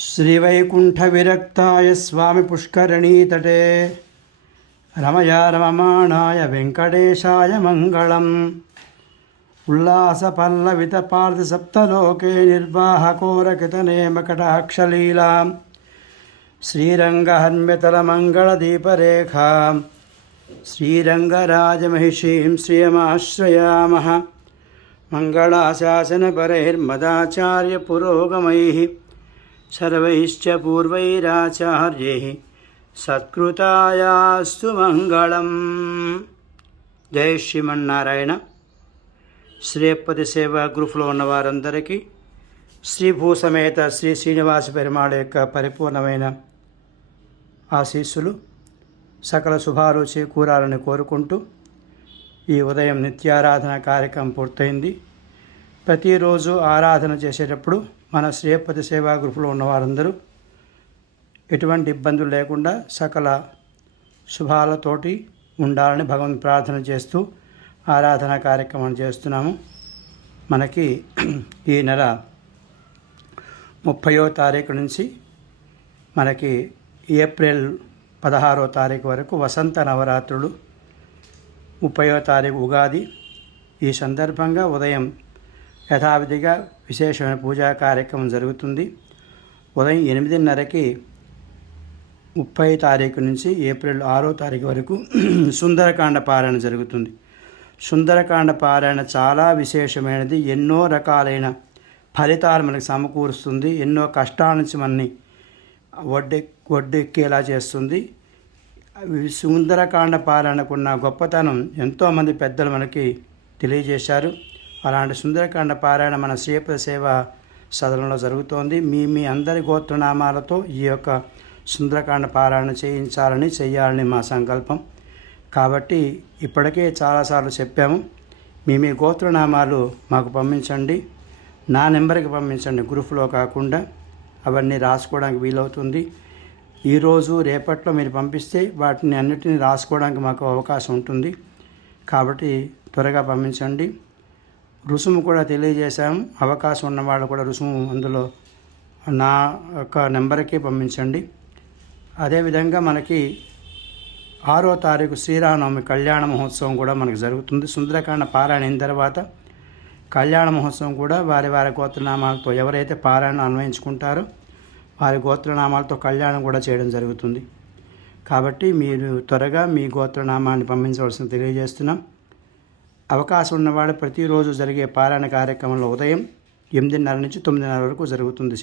श्रीवैकुण्ठविरक्ताय स्वामी पुष्करणीतटे रमया रममाणाय वेङ्कटेशाय मङ्गलम्। उल्लासपल्लवितपार्थिसप्तलोके निर्वाहकोरकितनेमकटाक्षलीलां श्रीरङ्गहन्म्यतलमङ्गलदीपरेखां श्रीरङ्गराजमहिषीं श्रियमाश्रयामः। मङ्गलाशासनपरैर्मदाचार्यपुरोगमैः सर्वैश्च पूर्वैराचार्यैः सत्कृतायास्तु మంగళం। జై శ్రీమన్నారాయణ। శ్రీపతి సేవ గ్రూపులో ఉన్న వారందరికీ శ్రీభూసమేత శ్రీ శ్రీనివాస పెరుమాళ్ యొక్క పరిపూర్ణమైన ఆశీస్సులు సకల శుభాలు చేకూరాలని కోరుకుంటూ ఈ ఉదయం నిత్యారాధన కార్యక్రమం పూర్తయింది। ప్రతిరోజు ఆరాధన చేసేటప్పుడు మన శ్రీపతి సేవా గ్రూపులో ఉన్న వారందరూ ఎటువంటి ఇబ్బందులు లేకుండా సకల శుభాలతోటి ఉండాలని భగవంతుని ప్రార్థన చేస్తూ ఆరాధన కార్యక్రమం చేస్తున్నాము। మనకి ఈ నెల 30వ తారీఖు నుంచి మనకి ఏప్రిల్ 16వ తారీఖు వరకు వసంత నవరాత్రులు, 30వ తారీఖు ఉగాది। ఈ సందర్భంగా ఉదయం యథావిధిగా విశేషమైన పూజా కార్యక్రమం జరుగుతుంది। ఉదయం 8:30కి 30వ తారీఖు నుంచి ఏప్రిల్ 6వ తారీఖు వరకు సుందరకాండ పారాయణ జరుగుతుంది। సుందరకాండ పారాయణ చాలా విశేషమైనది, ఎన్నో రకాలైన ఫలితాలు మనకు సమకూరుస్తుంది, ఎన్నో కష్టాల నుంచి మనని ఒడ్డెక్కేలా చేస్తుంది। సుందరకాండ పారాయణకున్న గొప్పతనం ఎంతోమంది పెద్దలు మనకి తెలియజేశారు। అలాంటి సుందరకాండ పారాయణ మన శ్రీపతి సేవ సదనంలో జరుగుతోంది। మీ అందరి గోత్రనామాలతో ఈ యొక్క సుందరకాండ పారాయణ చేయాలని మా సంకల్పం। కాబట్టి ఇప్పటికే చాలాసార్లు చెప్పాము, మీ గోత్రనామాలు మాకు పంపించండి, నా నెంబర్కి పంపించండి, గ్రూప్లో కాకుండా అవన్నీ రాసుకోవడానికి వీలవుతుంది। ఈరోజు రేపట్లో మీరు పంపిస్తే వాటిని అన్నిటిని రాసుకోవడానికి మాకు అవకాశం ఉంటుంది, కాబట్టి త్వరగా పంపించండి। రుసుము కూడా తెలియజేశాము, అవకాశం ఉన్నవాళ్ళు కూడా రుసుము అందులో నా యొక్క నెంబర్కి పంపించండి। అదేవిధంగా మనకి 6వ తారీఖు శ్రీరామనవమి కళ్యాణ మహోత్సవం కూడా మనకు జరుగుతుంది। సుందరకాండ పారాయణ అయిన తర్వాత కళ్యాణ మహోత్సవం కూడా వారి గోత్రనామాలతో ఎవరైతే పారాయణ అన్వయించుకుంటారో వారి గోత్రనామాలతో కళ్యాణం కూడా చేయడం జరుగుతుంది। కాబట్టి మీరు త్వరగా మీ గోత్రనామాన్ని పంపించవలసిన తెలియజేస్తున్నాం। అవకాశం ఉన్నవాళ్ళు ప్రతిరోజు జరిగే పారాయణ కార్యక్రమంలో ఉదయం 8:30 నుంచి 9:30 వరకు జరుగుతుంది।